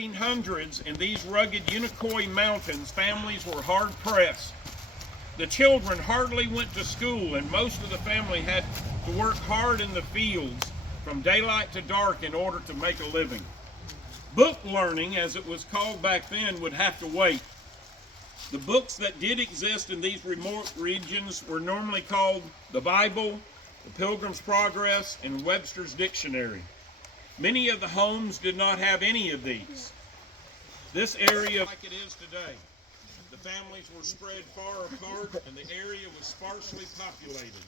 1800s, in these rugged Unicoi mountains, families were hard pressed. The children hardly went to school, and most of the family had to work hard in the fields from daylight to dark in order to make a living. Book learning, as it was called back then, would have to wait. The books that did exist in these remote regions were normally called the Bible, the Pilgrim's Progress, and Webster's Dictionary. Many of the homes did not have any of these. This area, like it is today, the families were spread far apart and the area was sparsely populated.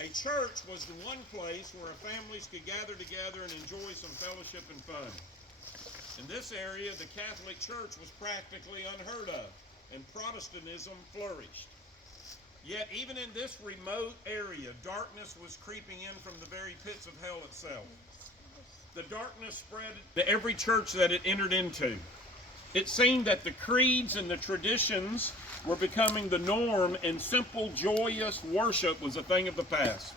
A church was the one place where families could gather together and enjoy some fellowship and fun. In this area, the Catholic Church was practically unheard of, and Protestantism flourished. Yet, even in this remote area, darkness was creeping in from the very pits of hell itself. The darkness spread to every church that it entered into. It seemed that the creeds and the traditions were becoming the norm, and simple, joyous worship was a thing of the past.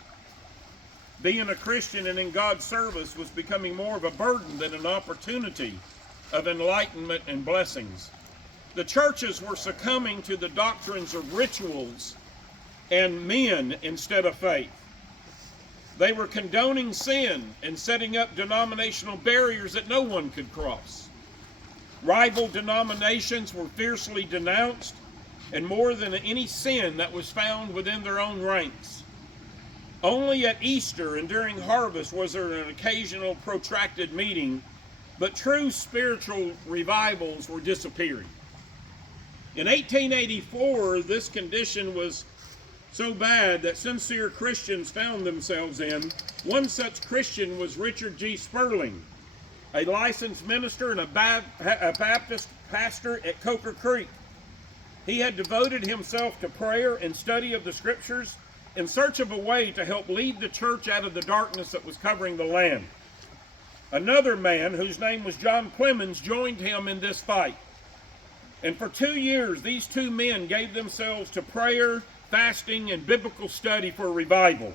Being a Christian and in God's service was becoming more of a burden than an opportunity of enlightenment and blessings. The churches were succumbing to the doctrines of rituals and men instead of faith. They were condoning sin and setting up denominational barriers that no one could cross. Rival denominations were fiercely denounced, and more than any sin that was found within their own ranks. Only at Easter and during harvest was there an occasional protracted meeting, but true spiritual revivals were disappearing. In 1884, this condition was so bad that sincere Christians found themselves in. One such Christian was Richard G. Sperling, a licensed minister and a Baptist pastor at Coker Creek. He had devoted himself to prayer and study of the Scriptures in search of a way to help lead the church out of the darkness that was covering the land. Another man, whose name was John Clemens, joined him in this fight. And for 2 years, these two men gave themselves to prayer, fasting, and biblical study for revival.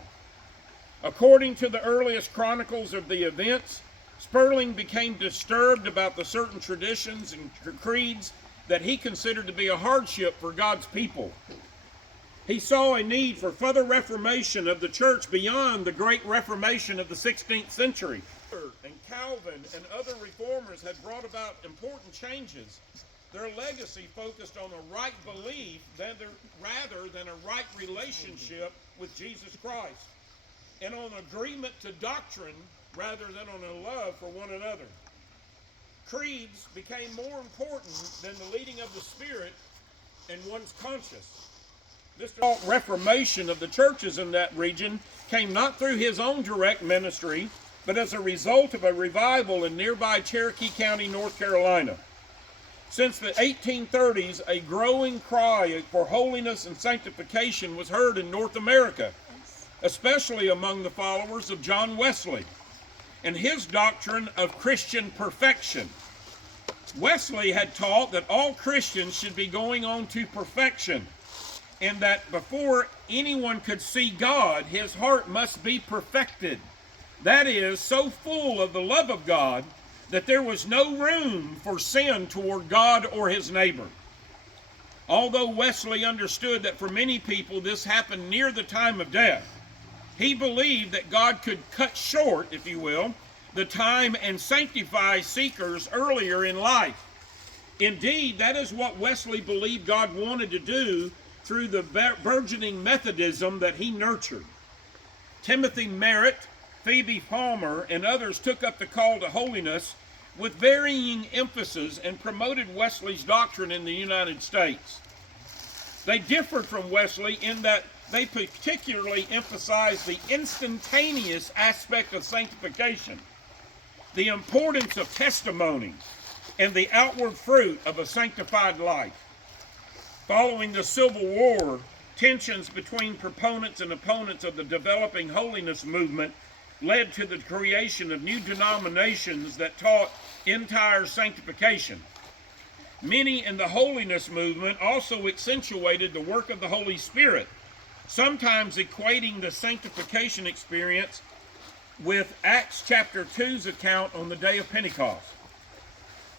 According to the earliest chronicles of the events, Sperling became disturbed about the certain traditions and creeds that he considered to be a hardship for God's people. He saw a need for further reformation of the church beyond the Great Reformation of the 16th century. And Calvin and other reformers had brought about important changes. Their legacy focused on a right belief rather than a right relationship with Jesus Christ, and on agreement to doctrine rather than on a love for one another. Creeds became more important than the leading of the Spirit in one's conscience. This reformation of the churches in that region came not through his own direct ministry, but as a result of a revival in nearby Cherokee County, North Carolina. Since the 1830s, a growing cry for holiness and sanctification was heard in North America, especially among the followers of John Wesley and his doctrine of Christian perfection. Wesley had taught that all Christians should be going on to perfection, and that before anyone could see God, his heart must be perfected. That is, so full of the love of God that there was no room for sin toward God or his neighbor. Although Wesley understood that for many people this happened near the time of death, he believed that God could cut short, if you will, the time and sanctify seekers earlier in life. Indeed, that is what Wesley believed God wanted to do through the burgeoning Methodism that he nurtured. Timothy Merritt, Phoebe Palmer, and others took up the call to holiness with varying emphasis and promoted Wesley's doctrine in the United States. They differed from Wesley in that they particularly emphasized the instantaneous aspect of sanctification, the importance of testimony, and the outward fruit of a sanctified life. Following the Civil War, tensions between proponents and opponents of the developing holiness movement led to the creation of new denominations that taught entire sanctification. Many in the holiness movement also accentuated the work of the Holy Spirit, sometimes equating the sanctification experience with Acts chapter 2's account on the day of Pentecost.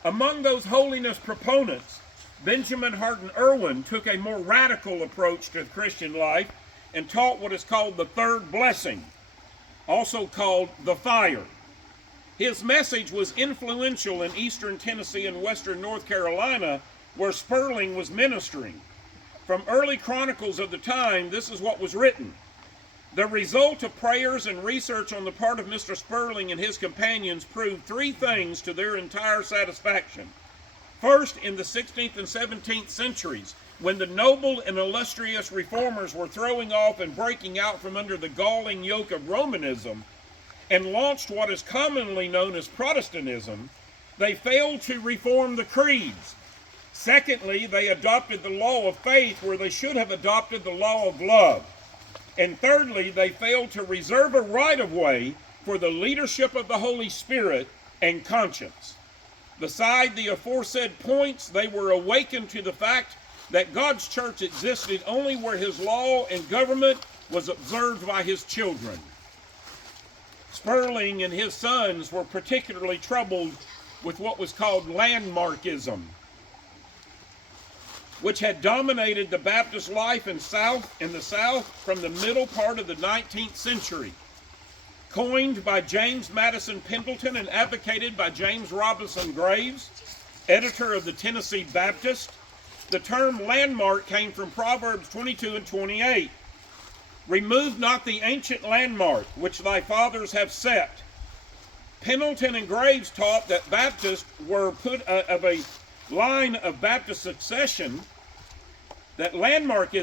Among those holiness proponents, Benjamin Hardin Irwin took a more radical approach to Christian life and taught what is called the third blessing, also called the fire. His message was influential in eastern Tennessee and western North Carolina, where Sperling was ministering. From early chronicles of the time, this is what was written. The result of prayers and research on the part of Mr. Sperling and his companions proved three things to their entire satisfaction. First, in the 16th and 17th centuries, when the noble and illustrious reformers were throwing off and breaking out from under the galling yoke of Romanism and launched what is commonly known as Protestantism, they failed to reform the creeds. Secondly, they adopted the law of faith where they should have adopted the law of love. And thirdly, they failed to reserve a right-of-way for the leadership of the Holy Spirit and conscience. Beside the aforesaid points, they were awakened to the fact that God's church existed only where his law and government was observed by his children. Sperling and his sons were particularly troubled with what was called landmarkism, which had dominated the Baptist life in the South from the middle part of the 19th century. Coined by James Madison Pendleton and advocated by James Robinson Graves, editor of the Tennessee Baptist, the term landmark came from Proverbs 22 and 28. Remove not the ancient landmark which thy fathers have set. Pendleton and Graves taught that Baptists were put of a line of Baptist succession, that landmark